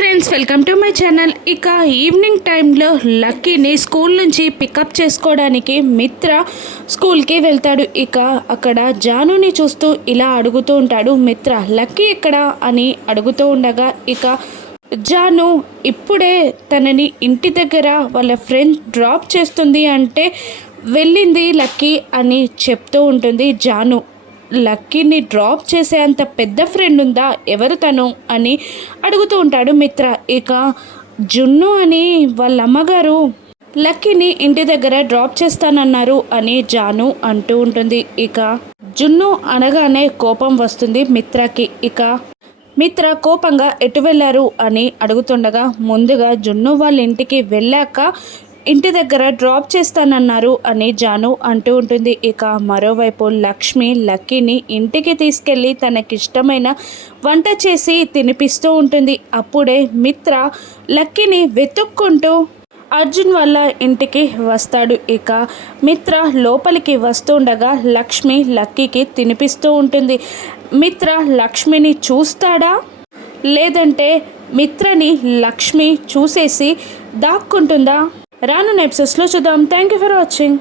Friends, welcome to my channel. ఇక evening టైంలో లక్కీని school నుంచి పికప్ చేసుకోవడానికి మిత్ర స్కూల్కి వెళ్తాడు. ఇక అక్కడ జానుని చూస్తూ ఇలా అడుగుతూ ఉంటాడు మిత్ర, లక్కీ ఎక్కడ అని అడుగుతూ ఉండగా ఇక జాను ఇప్పుడే తనని ఇంటి దగ్గర వాళ్ళ ఫ్రెండ్ డ్రాప్ చేస్తుంది అంటే వెళ్ళింది లక్కీ అని చెప్తూ ఉంటుంది జాను. లక్కీని డ్రాప్ చేసే అంత పెద్ద ఫ్రెండ్ ఉందా, ఎవరు తను అని అడుగుతూ ఉంటాడు మిత్ర. ఇక జున్ను అని వాళ్ళ అమ్మగారు లక్కీని ఇంటి దగ్గర డ్రాప్ చేస్తానన్నారు అని జాను అంటూ ఉంటుంది. ఇక జున్ను అనగానే కోపం వస్తుంది మిత్రకి. ఇక మిత్ర కోపంగా ఎటు వెళ్ళారు అని అడుగుతుండగా ముందుగా జున్ను వాళ్ళ ఇంటికి వెళ్ళాక ఇంటి దగ్గర డ్రాప్ చేస్తానన్నారు అని జాను అంటూ ఉంటుంది. ఇక మరోవైపు లక్ష్మి లక్కీని ఇంటికి తీసుకెళ్ళి తనకిష్టమైన వంట చేసి తినిపిస్తూ ఉంటుంది. అప్పుడే మిత్ర లక్కీని వెతుక్కుంటూ అర్జున్ వాళ్ళ ఇంటికి వస్తాడు. ఇక మిత్ర లోపలికి వస్తుండగా లక్ష్మి లక్కీకి తినిపిస్తూ ఉంటుంది. మిత్ర లక్ష్మిని చూస్తాడా, లేదంటే మిత్రని లక్ష్మి చూసేసి దాక్కుంటుందా? రానున్న ఎపిసోడ్స్లో చూద్దాం. Thank you for watching.